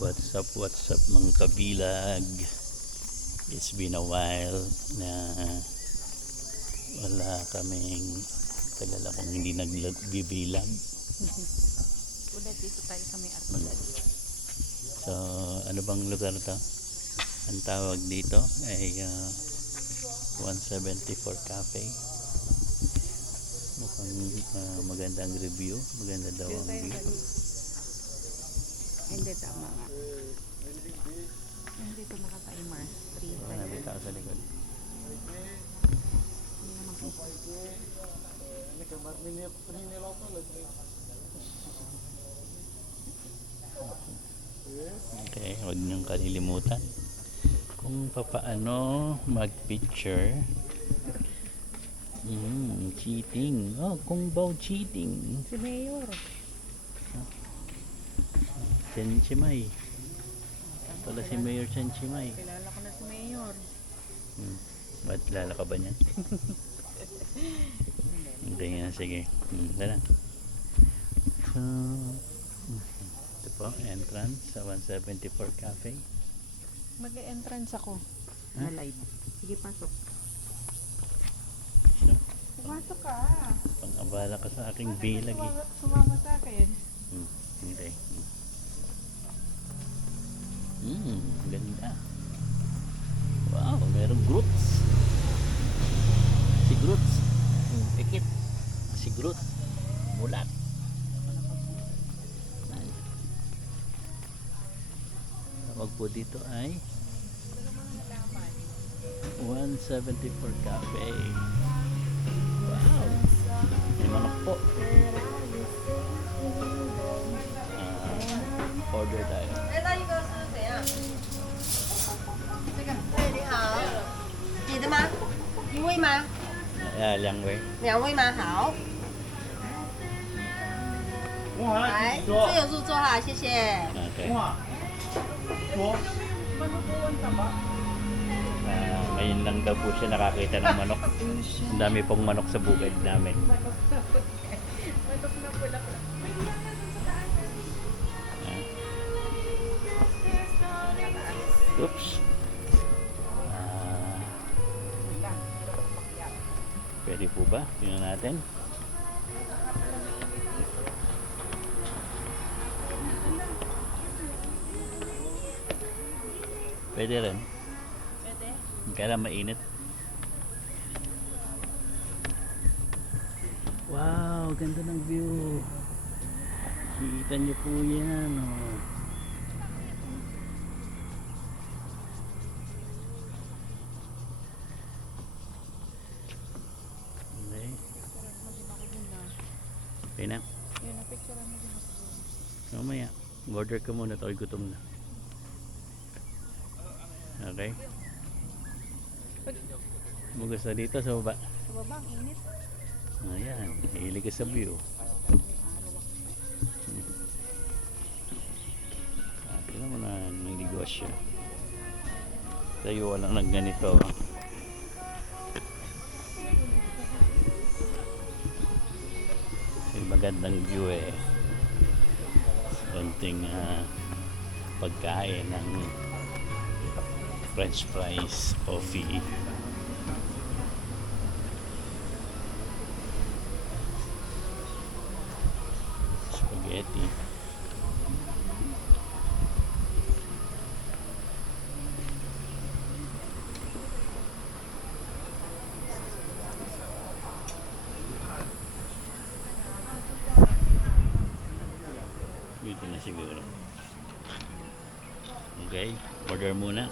What's up mga kabilag? It's been a while na wala kaming tagal akong hindi nagbibilag. Ulit dito tayo sa may Arcolad. So, ano bang lugar to? Ang tawag dito ay 174 Cafe. Mukhang magandang review. Maganda daw ang view. Hindi, tama nga. Hindi ito naka-timer. 3. Marami tao sa likod. Hindi naman po. Okay, huwag niyong kalilimutan kung papaano mag-picture. Cheating. Kung bao cheating. Si Mayor. Chenchimay. Pala si Mayor Chenchimay. Kilala ko na si Mayor. Ba't kilala ka ba niyan? Hindi nga, sige. Tara. So, ito po, entrance sa 174 Cafe. Mag-e-entrance ako. Na live. Sige, pasok. No? Pumasok ka. Pang-abala ka sa aking bilag eh. Sumama sa akin. Hindi. Ganda. Wow, merong Groots. Si Groots. Pikit. Si Groot. Mulat. Tawag po dito ay 174 Cafe. Wow. May manok po. Order tayo. 那一个是怎样？这个，哎，你好，你的吗？一位吗？两位。两位吗？好。来，自由入座哈，谢谢。 Okay. Ngayon lang daw po siya nakakita ng manok. Ang dami pong manok sa bukid namin. Manok na pula. Oops. Pwede po ba? Tingnan natin. Pwede rin. Pwede? Kailan mainit. Wow, ganda ng view. Kita niyo po yan. Oh. Okay na. Yun, napicturean mo din ako. Mamaya, order ka muna. Ako'y gutom na. Okay. Mugas na dito sa baba. Sa baba, ang init. Ayan, hilig ka sa view. Tignan mo na ng negosyo. Tayo lang ng ganito. May magandang view eh. Konting pagkain ng French fries, coffee. Spaghetti. Dito na siguro. Okay, order muna.